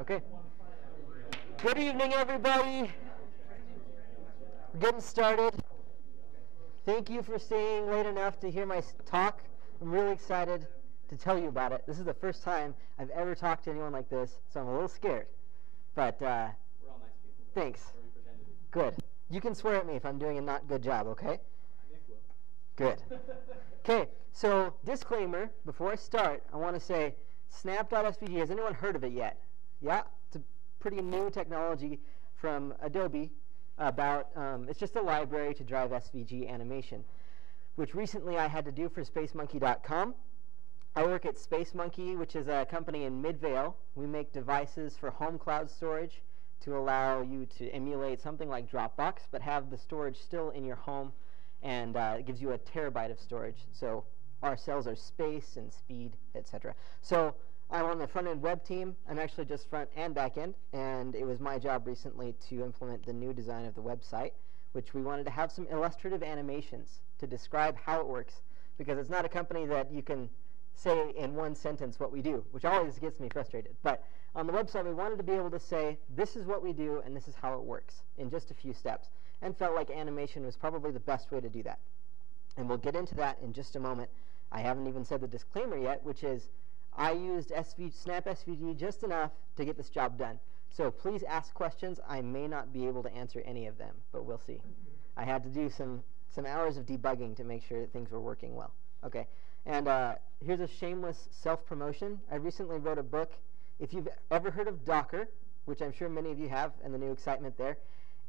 Okay. Good evening, everybody. We're getting started. Thank you for staying late enough to hear my talk. I'm really excited to tell you about it. This is the first time I've ever talked to anyone like this, so I'm a little scared. But we're all nice people. Thanks. Or we pretend to be. Good. You can swear at me if I'm doing a not good job, okay? Nick will. Good. Okay, so disclaimer, before I start, I want to say Snap.svg, has anyone heard of it yet? Yeah? It's a pretty new technology from Adobe about, it's just a library to drive SVG animation, which recently I had to do for SpaceMonkey.com. I work at SpaceMonkey, which is a company in Midvale. We make devices for home cloud storage to allow you to emulate something like Dropbox, but have the storage still in your home, and it gives you a terabyte of storage. So our cells are space and speed, etc. So I'm on the front-end web team. I'm actually just front and back end, and it was my job recently to implement the new design of the website, which we wanted to have some illustrative animations to describe how it works, because it's not a company that you can say in one sentence what we do, which always gets me frustrated. But on the website, we wanted to be able to say, this is what we do, and this is how it works in just a few steps, and felt like animation was probably the best way to do that. And we'll get into that in just a moment. I haven't even said the disclaimer yet, which is I used Snap.svg just enough to get this job done. So please ask questions. I may not be able to answer any of them, but we'll see. I had to do some hours of debugging to make sure that things were working well. Okay, and here's a shameless self-promotion. I recently wrote a book. If you've ever heard of Docker, which I'm sure many of you have, and the new excitement there,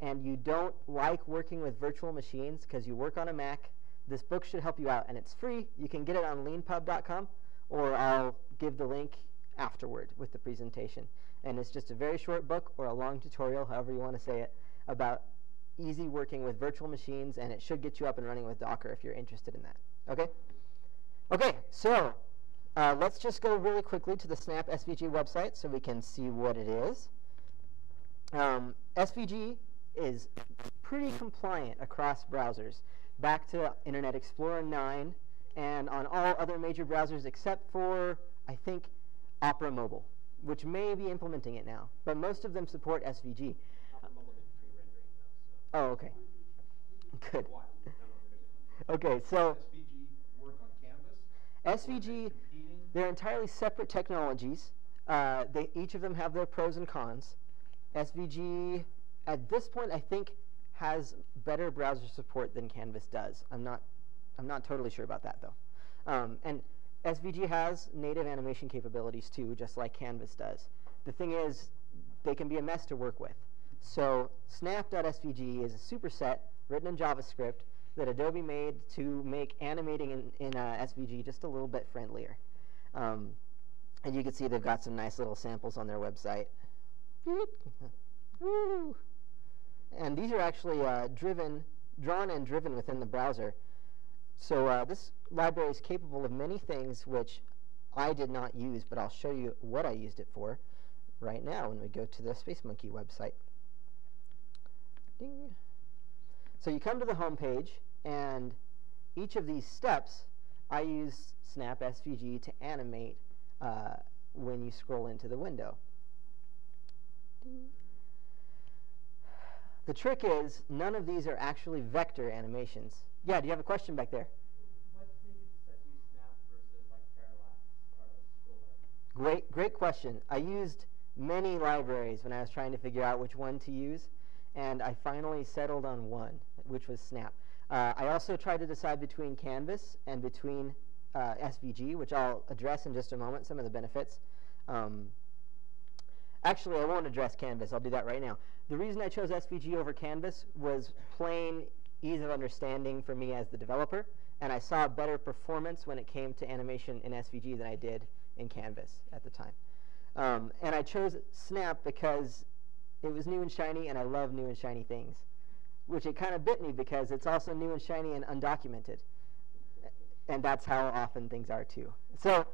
and you don't like working with virtual machines because you work on a Mac, this book should help you out, and it's free. You can get it on leanpub.com, or I'll give the link afterward with the presentation. And it's just a very short book, or a long tutorial, however you want to say it, about easy working with virtual machines, and it should get you up and running with Docker if you're interested in that. Okay? Okay, so let's just go really quickly to the Snap.svg website so we can see what it is. SVG is pretty compliant across browsers, back to Internet Explorer 9, and on all other major browsers except for, I think, Opera Mobile, which may be implementing it now. But most of them support SVG. Opera Mobile did pre-rendering though, so. Oh, okay. Good. Why? Okay, so SVG work on Canvas? SVG, they're entirely separate technologies. Each of them have their pros and cons. SVG, at this point, I think, has better browser support than Canvas does. I'm not totally sure about that, though. And SVG has native animation capabilities, too, just like Canvas does. The thing is, they can be a mess to work with. So Snap.svg is a superset written in JavaScript that Adobe made to make animating in SVG just a little bit friendlier. And you can see they've got some nice little samples on their website. Woo! And these are actually drawn and driven within the browser. So this library is capable of many things which I did not use, but I'll show you what I used it for right now when we go to the SpaceMonkey website. Ding. So you come to the home page, and each of these steps, I use Snap.svg to animate when you scroll into the window. Ding. The trick is, none of these are actually vector animations. Yeah, do you have a question back there? What thing does use Snap versus like Parallax? Great question. I used many libraries when I was trying to figure out which one to use, and I finally settled on one, which was Snap. I also tried to decide between Canvas and between SVG, which I'll address in just a moment, some of the benefits. Actually, I won't address Canvas. I'll do that right now. The reason I chose SVG over Canvas was plain ease of understanding for me as the developer, and I saw better performance when it came to animation in SVG than I did in Canvas at the time. And I chose Snap because it was new and shiny, and I love new and shiny things, which it kind of bit me because it's also new and shiny and undocumented. And that's how often things are too. So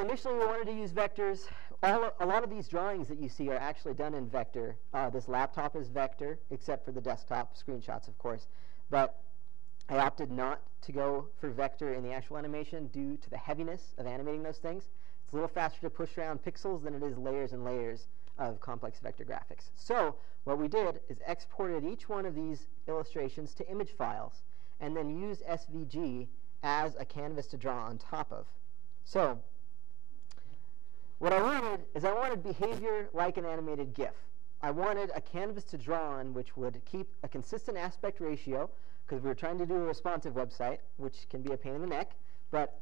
initially we wanted to use vectors. A lot of these drawings that you see are actually done in vector. This laptop is vector, except for the desktop screenshots, of course. But I opted not to go for vector in the actual animation due to the heaviness of animating those things. It's a little faster to push around pixels than it is layers and layers of complex vector graphics. So what we did is exported each one of these illustrations to image files and then used SVG as a canvas to draw on top of. So what I wanted is I wanted behavior like an animated GIF. I wanted a canvas to draw on which would keep a consistent aspect ratio, because we were trying to do a responsive website, which can be a pain in the neck. But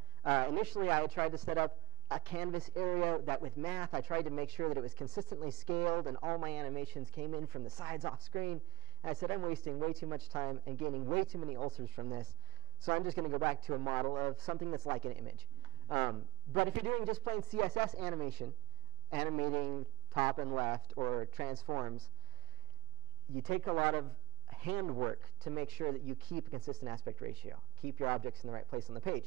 initially I had tried to set up a canvas area that with math I tried to make sure that it was consistently scaled and all my animations came in from the sides off screen. And I said, I'm wasting way too much time and gaining way too many ulcers from this, so I'm just going to go back to a model of something that's like an image. But if you're doing just plain CSS animation, animating top and left or transforms, you take a lot of handwork to make sure that you keep a consistent aspect ratio, keep your objects in the right place on the page.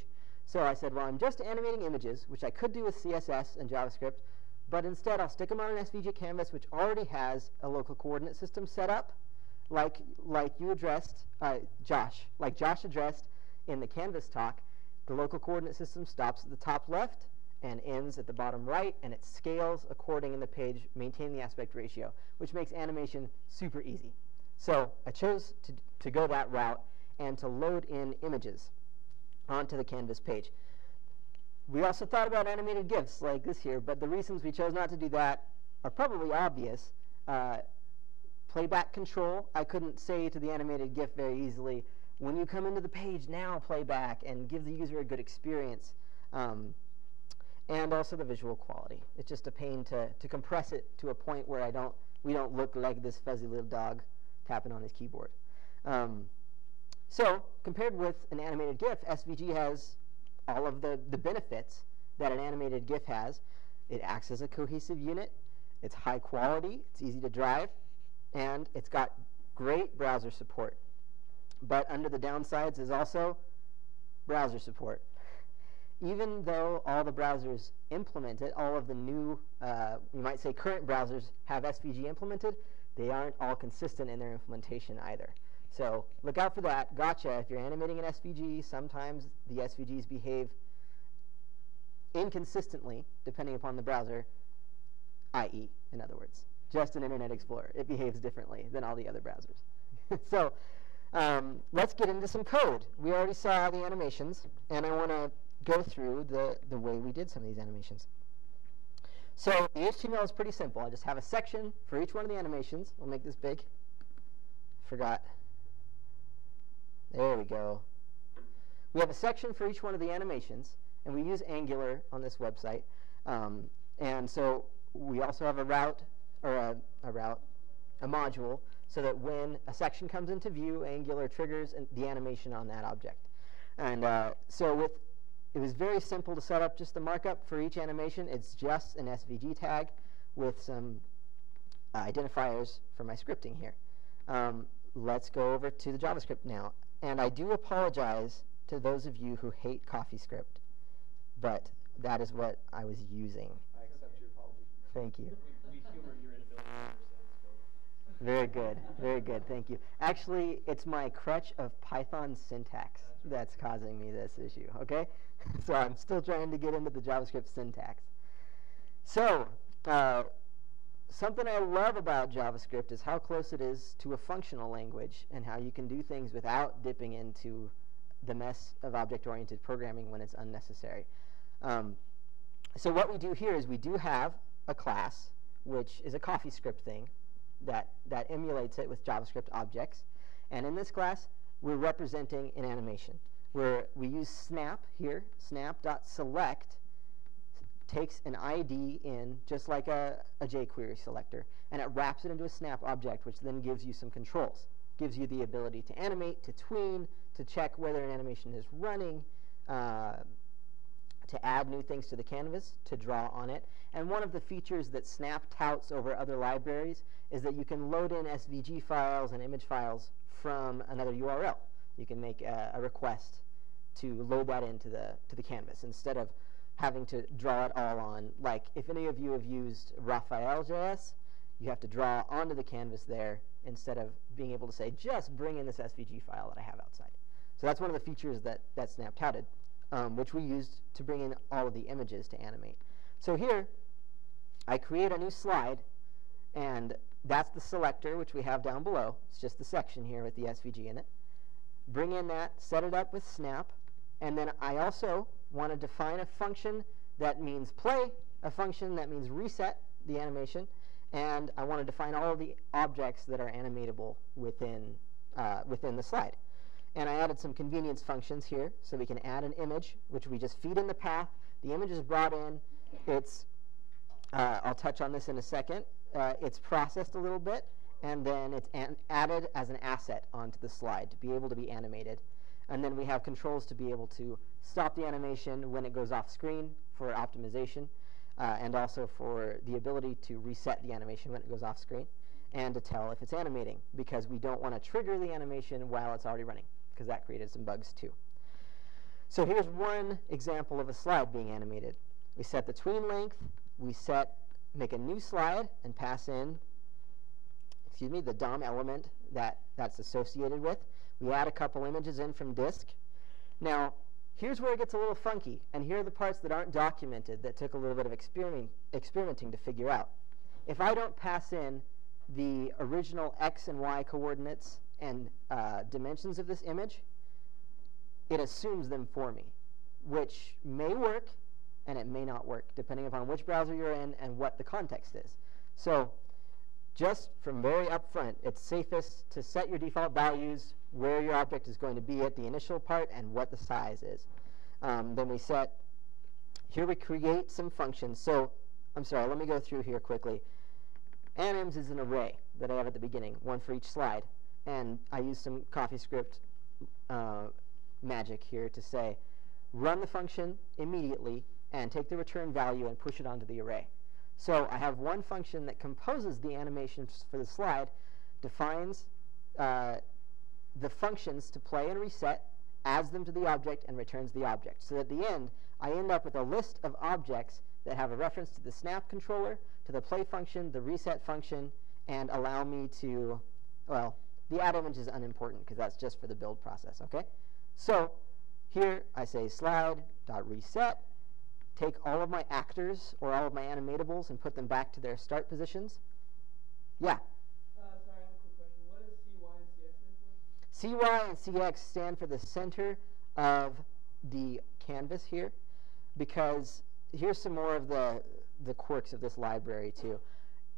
So I said, well, I'm just animating images, which I could do with CSS and JavaScript, but instead I'll stick them on an SVG canvas which already has a local coordinate system set up, like you addressed, like Josh addressed in the Canvas talk. The local coordinate system stops at the top left and ends at the bottom right, and it scales according in the page, maintaining the aspect ratio, which makes animation super easy. So I chose to go that route and to load in images onto the Canvas page. We also thought about animated GIFs like this here, but the reasons we chose not to do that are probably obvious. Playback control, I couldn't say to the animated GIF very easily, when you come into the page, now playback, and give the user a good experience. And also the visual quality. It's just a pain to compress it to a point where we don't look like this fuzzy little dog tapping on his keyboard. So compared with an animated GIF, SVG has all of the benefits that an animated GIF has. It acts as a cohesive unit. It's high quality. It's easy to drive. And it's got great browser support. But under the downsides is also browser support. Even though all the browsers implement it, all of the new, you might say current browsers have SVG implemented, they aren't all consistent in their implementation either. So look out for that. Gotcha. If you're animating an SVG, sometimes the SVGs behave inconsistently depending upon the browser, i.e., in other words, just in Internet Explorer. It behaves differently than all the other browsers. So let's get into some code. We already saw the animations, and I want to go through the way we did some of these animations. So the HTML is pretty simple. I just have a section for each one of the animations. We'll make this big. Forgot. There we go. We have a section for each one of the animations, and we use Angular on this website. And so we also have a route, or a module, so that when a section comes into view, Angular triggers the animation on that object. And so it was very simple to set up just the markup for each animation. It's just an SVG tag with some identifiers for my scripting here. Let's go over to the JavaScript now. And I do apologize to those of you who hate CoffeeScript, but that is what I was using. I accept your apology. Thank you. We humor your inability to understand code. Very good, very good, thank you. Actually, it's my crutch of Python syntax that's causing me this issue, okay? So I'm still trying to get into the JavaScript syntax. So something I love about JavaScript is how close it is to a functional language and how you can do things without dipping into the mess of object-oriented programming when it's unnecessary. So what we do here is we do have a class, which is a CoffeeScript thing that emulates it with JavaScript objects. And in this class, we're representing an animation where we use snap here. Snap.select takes an ID in just like a jQuery selector, and it wraps it into a snap object, which then gives you some controls. Gives you the ability to animate, to tween, to check whether an animation is running, to add new things to the canvas, to draw on it. And one of the features that Snap touts over other libraries is that you can load in SVG files and image files from another URL. You can make a request to load that into the canvas instead of having to draw it all on. Like if any of you have used Raphael.js, you have to draw onto the canvas there instead of being able to say, just bring in this SVG file that I have outside. So that's one of the features that Snap touted, which we used to bring in all of the images to animate. So here, I create a new slide, and that's the selector, which we have down below. It's just the section here with the SVG in it. Bring in that, set it up with Snap, and then I also want to define a function that means play, a function that means reset the animation, and I want to define all of the objects that are animatable within the slide. And I added some convenience functions here, so we can add an image, which we just feed in the path. The image is brought in. It's I'll touch on this in a second. It's processed a little bit, and then it's added as an asset onto the slide to be able to be animated. And then we have controls to be able to stop the animation when it goes off screen for optimization, and also for the ability to reset the animation when it goes off screen, and to tell if it's animating, because we don't want to trigger the animation while it's already running, because that created some bugs too. So here's one example of a slide being animated. We set the tween length, we make a new slide and pass in, the DOM element that's associated with. We add a couple images in from disk. Now, here's where it gets a little funky, and here are the parts that aren't documented that took a little bit of experimenting to figure out. If I don't pass in the original X and Y coordinates and dimensions of this image, it assumes them for me, which may work and it may not work, depending upon which browser you're in and what the context is. So just from very upfront, it's safest to set your default values where your object is going to be at the initial part and what the size is. Then we here we create some functions. So, I'm sorry, let me go through here quickly. Anims is an array that I have at the beginning, one for each slide. And I use some CoffeeScript magic here to say, run the function immediately and take the return value and push it onto the array. So I have one function that composes the animations for the slide, defines the functions to play and reset, adds them to the object, and returns the object. So at the end, I end up with a list of objects that have a reference to the snap controller, to the play function, the reset function, and allow me to, well, the add image is unimportant because that's just for the build process, okay? So here I say slide.reset, take all of my actors or all of my animatables and put them back to their start positions. Yeah? Sorry, I have a quick question. What does CY and CX stand for? CY and CX stand for the center of the canvas here, because here's some more of the quirks of this library too.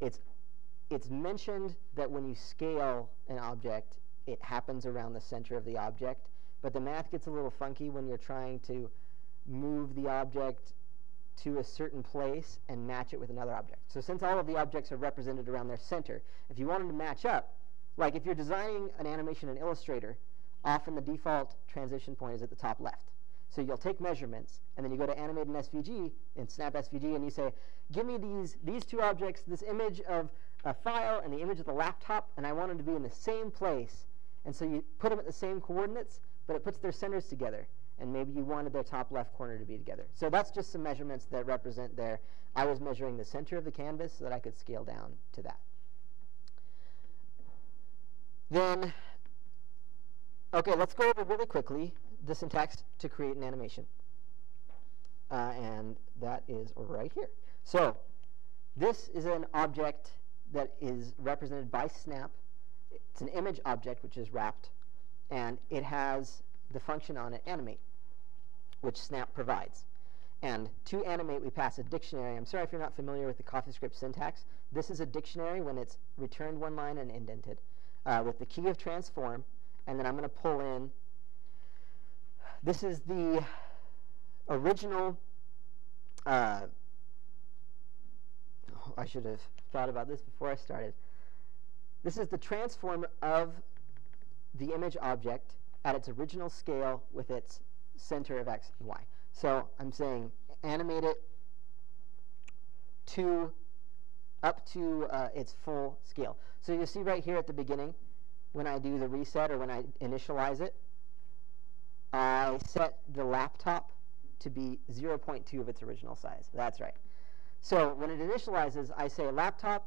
It's mentioned that when you scale an object, it happens around the center of the object, but the math gets a little funky when you're trying to move the object to a certain place and match it with another object. So since all of the objects are represented around their center, if you want them to match up, like if you're designing an animation in Illustrator, often the default transition point is at the top left. So you'll take measurements, and then you go to Animating SVG in Snap.svg, and you say, give me these two objects, this image of a file and the image of the laptop, and I want them to be in the same place. And so you put them at the same coordinates, but it puts their centers together. And maybe you wanted their top left corner to be together. So that's just some measurements that represent there. I was measuring the center of the canvas so that I could scale down to that. Then, okay, let's go over really quickly the syntax to create an animation. And that is right here. So this is an object that is represented by Snap. It's an image object, which is wrapped. And it has the function on it, animate, which Snap provides. And to animate, we pass a dictionary. I'm sorry if you're not familiar with the CoffeeScript syntax. This is a dictionary when it's returned one line and indented with the key of transform. And then I'm going to pull in. This is the original. I should have thought about this before I started. This is the transform of the image object at its original scale with its center of X and Y. So I'm saying animate it up to its full scale. So you see right here at the beginning, when I do the reset or when I initialize it, I set the laptop to be 0.2 of its original size. That's right. So when it initializes, I say laptop,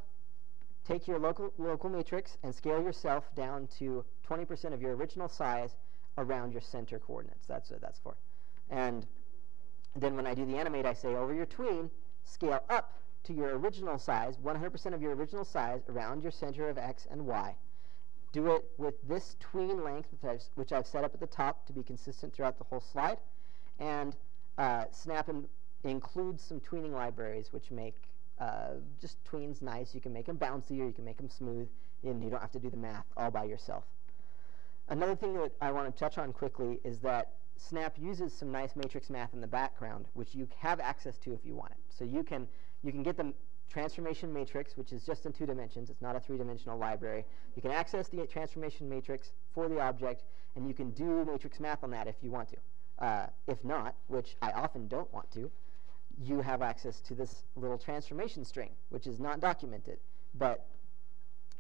take your local matrix and scale yourself down to 20% of your original size around your center coordinates. That's what that's for. And then when I do the animate, I say over your tween, scale up to your original size, 100% of your original size around your center of X and Y. Do it with this tween length, which I've set up at the top to be consistent throughout the whole slide. And Snap includes some tweening libraries which make just tweens nice. You can make them bouncy or you can make them smooth, and you don't have to do the math all by yourself. Another thing that I want to touch on quickly is that Snap uses some nice matrix math in the background, which you have access to if you want it. So you can get the transformation matrix, which is just in 2 dimensions. It's not a 3-dimensional library. You can access the transformation matrix for the object, and you can do matrix math on that if you want to. If not, which I often don't want to, you have access to this little transformation string, which is not documented. But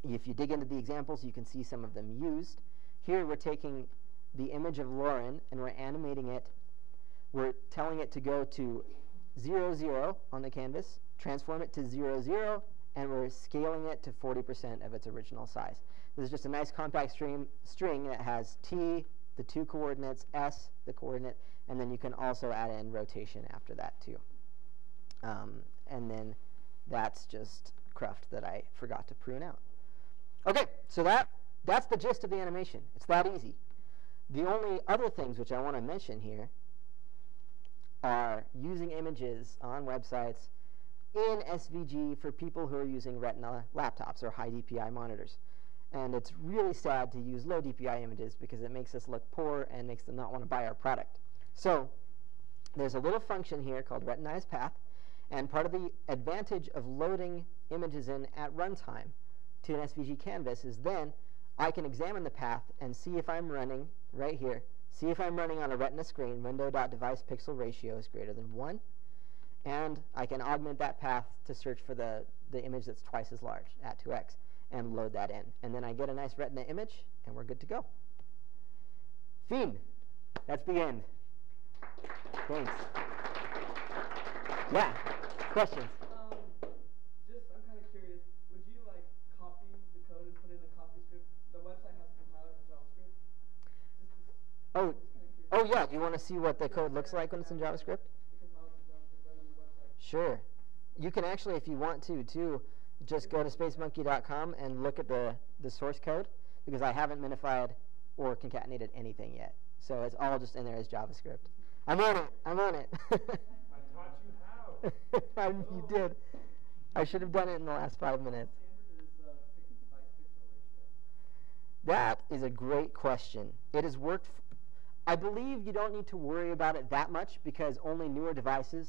if you dig into the examples, you can see some of them used. Here we're taking the image of Lauren and we're animating it. We're telling it to go to 0, 0 on the canvas, transform it to 0, 0, and we're scaling it to 40% of its original size. This is just a nice compact string that has t, the 2 coordinates, s, the coordinate, and then you can also add in rotation after that too. And then that's just cruft that I forgot to prune out. Okay, so that's the gist of the animation. It's that easy. The only other things which I want to mention here are using images on websites in SVG for people who are using Retina laptops or high DPI monitors. And it's really sad to use low DPI images because it makes us look poor and makes them not want to buy our product. So there's a little function here called Retinitis Path, and part of the advantage of loading images in at runtime to an SVG canvas is then I can examine the path and see if I'm running, right here, see if I'm running on a Retina screen, window.device pixel ratio is greater than 1, and I can augment that path to search for the image that's twice as large at 2x and load that in. And then I get a nice Retina image, and we're good to go. Fiend, that's the end. Thanks. Yeah, questions? I'm kind of curious. Would you like copy the code and put in the copy script? The website has a compiler for JavaScript. Oh yeah. You want to see what the code looks like when it's in JavaScript? It compiles to JavaScript right on the website. Sure. You can actually, if you want to, too, just go to SpaceMonkey.com and look at the source code, because I haven't minified or concatenated anything yet. So it's all just in there as JavaScript. I'm on it. I'm on it. I taught you how. You did. I should have done it in the last 5 minutes. That is a great question. It has worked. I believe you don't need to worry about it that much because only newer devices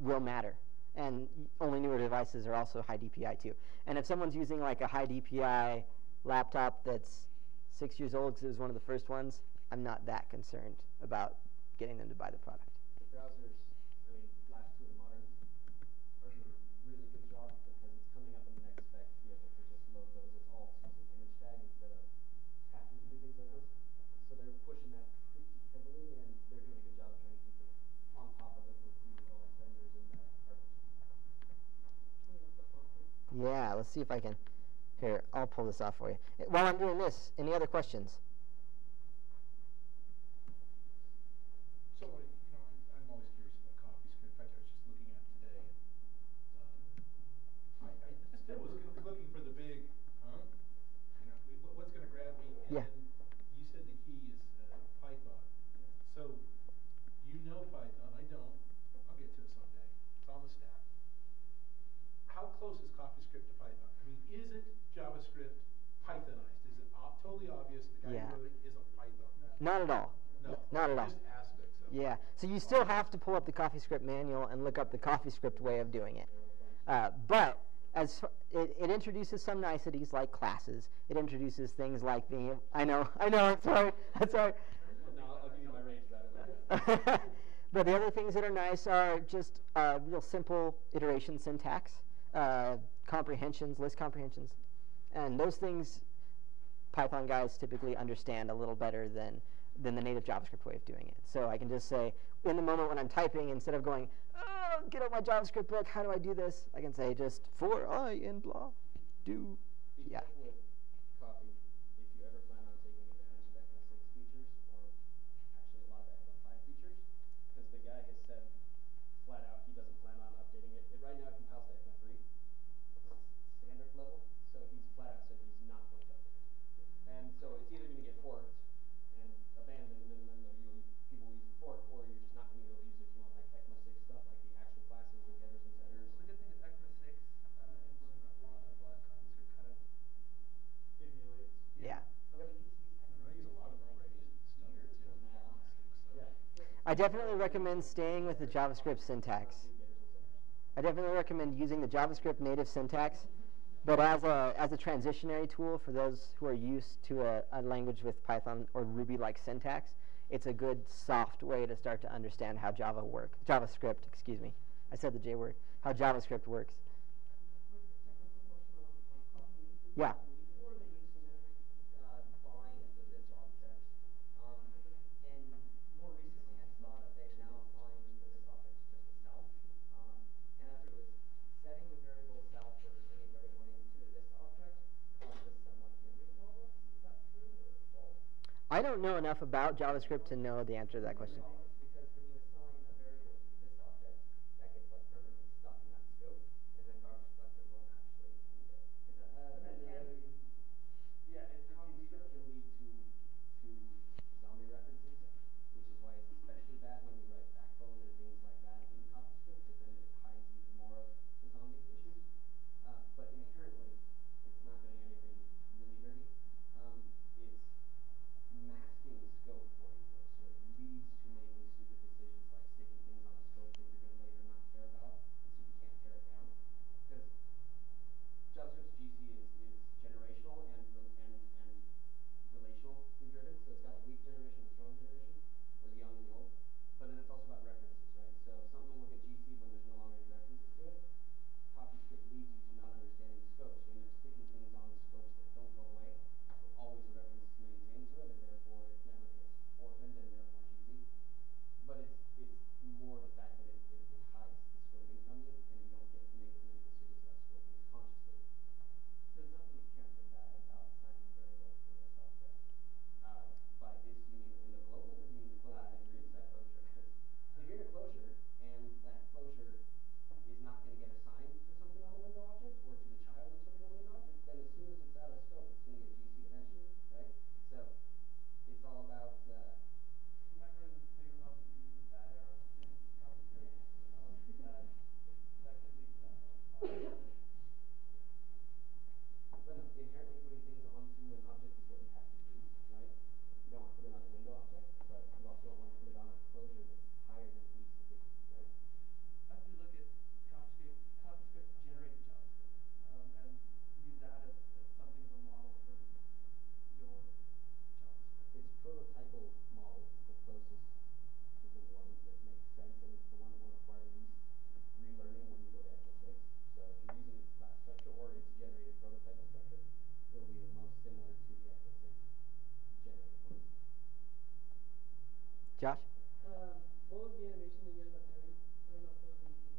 will matter. And only newer devices are also high DPI too. And if someone's using like a high DPI laptop that's 6 years old because it was one of the first ones, I'm not that concerned about getting them to buy the product. The browsers, I mean, last 2 of the moderns are doing a really good job because it's coming up in the next spec to be able to just load those as alts using image tag instead of having to do things like this. So they're pushing that pretty heavily, and they're doing a good job of trying to keep it on top of it with the OS vendors and the hardware. Yeah, let's see if I can. Here, I'll pull this off for you. While I'm doing this, any other questions? So, I'm always curious about CoffeeScript. In fact, I was just looking at it today, and I still was looking for the big, what's going to grab me? And Yeah. you said the key is Python. So, you know Python. I don't. I'll get to it someday. It's on the stack. How close is CoffeeScript to Python? I mean, is it JavaScript Pythonized? Is it totally obvious the guy who wrote it is a Python? Not at all. No. Not at all. Just aspects of it. Yeah, so you still have to pull up the CoffeeScript manual and look up the CoffeeScript way of doing it. But it introduces some niceties like classes. It introduces things like being, I know, I'm sorry. No, I'll give you my range about it. But the other things that are nice are just real simple iteration syntax, comprehensions, list comprehensions. And those things Python guys typically understand a little better than the native JavaScript way of doing it. So I can just say, in the moment when I'm typing, instead of going, oh, get out my JavaScript book, how do I do this? I can say just for I in blah, do. Be Yeah. careful with copy if you ever plan on taking advantage of ECMA 6 features, or actually a lot of ECMA 5 features, because the guy has said flat out he doesn't plan on updating it I definitely recommend staying with the JavaScript syntax. I definitely recommend using the JavaScript native syntax, but as a transitionary tool for those who are used to a language with Python or Ruby-like syntax, it's a good soft way to start to understand how JavaScript, excuse me, I said the J word, how JavaScript works. Yeah. Before they used to bind to this object, and more recently I saw that they're now applying to this object just itself. And after it was setting the variable self or bringing a variable into this object causes some like memory problems. Is that true or false? I don't know enough about JavaScript to know the answer to that question. Because when you assign a variable to this object, that gets like permanently stuck in that scope, and then garbage collector won't actually read it. Is that yeah, it's CoffeeScript can lead to zombie references, which is why it's especially bad when you write backbone and things like that in CoffeeScript, because then it hides even more of the zombie issues. But inherently, it's not doing anything really dirty. It's masking the scope for you, though, so it leads to making stupid decisions like sticking things on a scope that you're going to later not care about, and so you can't tear it down. Because JavaScript's GC is generational and relationally driven, so it's got the weak generation and the strong generation, or the young and the old. But then it's also about references, right? So if something will look at GC when there's no longer any references to it, CoffeeScript leads you to not understanding the scope, so you end up sticking things on scopes that don't go away. So always a reference maintained to it, and therefore it never gets orphaned and therefore GC. But it's more the fact that it hides the scoping from you, and you don't get to make as many decisions about scoping as consciously. So there's nothing inherently bad about assigning a variable to this object. By this, do you mean the window global, or do you mean the closure that you're in that closure? Because if you're in a closure, and that closure is not going to get assigned to something on the window object, or to the child of something on the window object, then as soon as it's out of scope, it's going to get GC eventually, right? So it's all about Remember the thing about the bad arrow in CoffeeScript? That could lead to that problem. But no, inherently putting things onto an object is what you have to do, right? You don't want to put it on a window object, but you also don't want to put it on a closure that's higher than it needs to be, right? After you look at CoffeeScript generated JavaScript, and use that as something of a model for your JavaScript. Its prototypal model is the closest to the one that makes sense, and it's the one that will require least relearning when you go to Eclipse 6. So if you're using its class structure or its generated prototypal structure, it'll be the most similar to the Eclipse 6 generated ones. Josh? What was the animation that you ended up doing? I don't know if it was easy to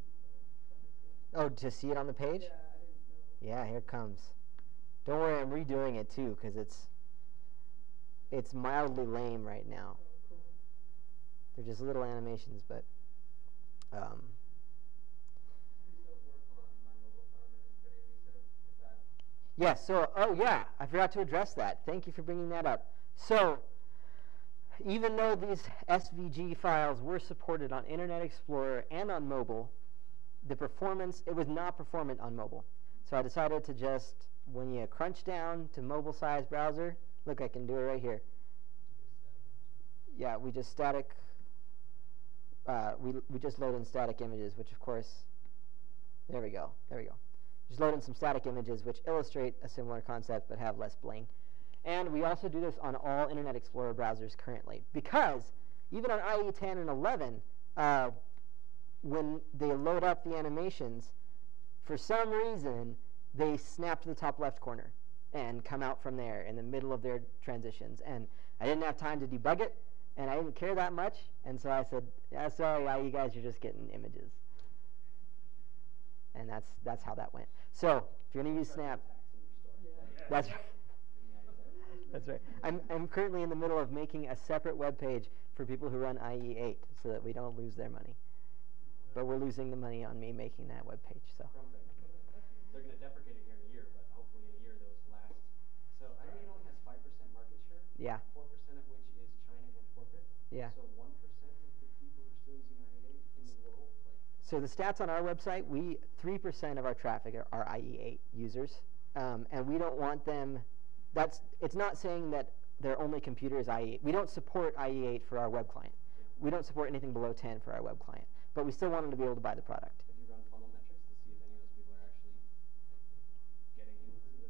Oh, to see it on the page? Yeah, I didn't know. Yeah, here it comes. Don't worry, I'm redoing it too, because it's mildly lame right now. Oh, cool. They're just little animations, but Do you still work on my mobile phone and Ready Reset? Is that yeah, so, oh yeah, I forgot to address that. Thank you for bringing that up. So, even though these SVG files were supported on Internet Explorer and on mobile, the performance, it was not performant on mobile. So I decided to just, when you crunch down to mobile size browser, look, I can do it right here. Yeah, we just static, we just load in static images, which of course, there we go. Just load in some static images which illustrate a similar concept but have less bling. And we also do this on all Internet Explorer browsers currently, because even on IE 10 and 11, when they load up the animations, for some reason, they snap to the top left corner and come out from there in the middle of their transitions. And I didn't have time to debug it, and I didn't care that much, and so I said, yeah, sorry, you guys are just getting images. And that's how that went. So if you're going to use Snap, that's right. That's right. I'm currently in the middle of making a separate web page for people who run IE8 so that we don't lose their money. But we're losing the money on me making that web page. So. They're going to deprecate it here in a year, but hopefully in a year those last. So IE8 only has 5% market share. Yeah. 4% of which is China and corporate. Yeah. So 1% of the people are still using IE8 in the world. So the stats on our website, 3% of our traffic are IE8 users, and we don't want them. It's not saying that their only computer is IE8. We don't support IE8 for our web client. we don't support anything below 10 for our web client, but we still want them to be able to buy the product. Have you run funnel metrics to see if any of those people are actually getting into the,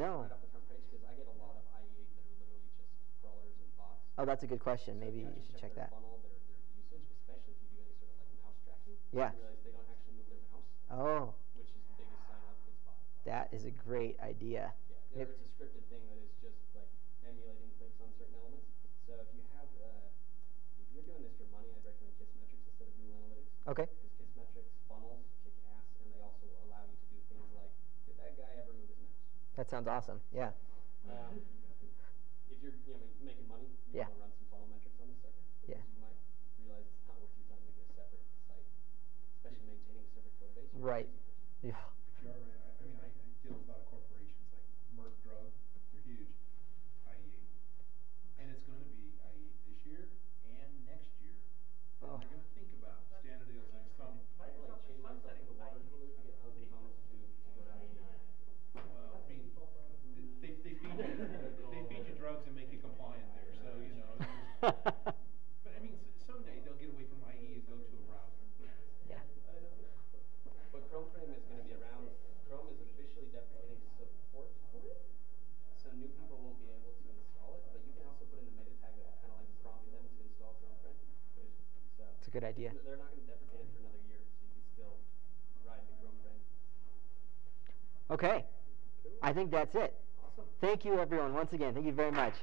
No. right off the front page? Because I get a lot of IE8 that are literally just crawlers and bots. Oh, that's a good question. So Maybe if you should check their that. funnel, their usage, especially if you do any sort of like mouse tracking, Yeah. you realize they don't actually move their mouse, Oh, which is the biggest sign of it's bot. that is a great idea. Yeah, Yep. it's a scripted thing that is just like emulating clicks on certain elements. So if you have, if you're doing this for money, I'd recommend Kissmetrics instead of Google Analytics. Okay. Because Kissmetrics funnels kick ass, and they also allow you to do things like, did that guy ever move his mouse? That sounds awesome. Yeah. If you're making money, you Yeah. want to run some funnel metrics on this sucker. Yeah. Because you might realize it's not worth your time making a separate site, especially maintaining a separate code base. Right. Yeah. But you are right. I mean, I deal with a lot of corporations like Merck Drug. They're huge. IE8. And it's going to be IE8 this year and next year. And Oh. they're going to think about standardizing some. I feel like chain myself to the water cooler to get healthy homes to go down to Well, I mean, they feed you drugs and make you compliant there. So, But I mean, someday they'll get away from IE and go to a browser. Yeah. But Chrome Frame is going to be around. Chrome is officially deprecating support for it, so new people won't be able to install it. But you can also put in a meta tag that will kind of like prompt them to install Chrome Frame. So It's a good idea. they're not going to deprecate it for another year, so you can still ride the Chrome Frame. Okay. I think that's it. Awesome. Thank you, everyone, once again. Thank you very much.